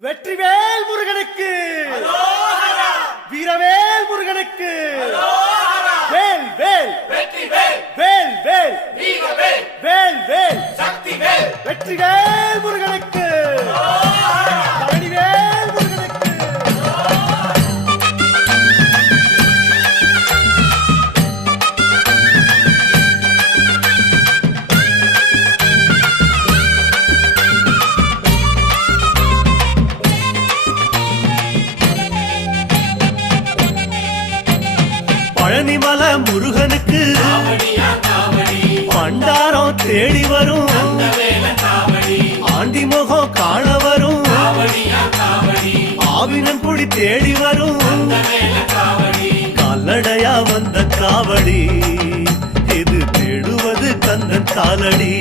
வெற்றிவேல் பழனிமல முருகனுக்கு பண்டாரம் தேடி வரும். ஆண்டி முகம் காண வரும். ஆவினன் குடி தேடி வரும். கால்நடையா வந்த காவடி இது தேடுவது கந்தன் காலடி.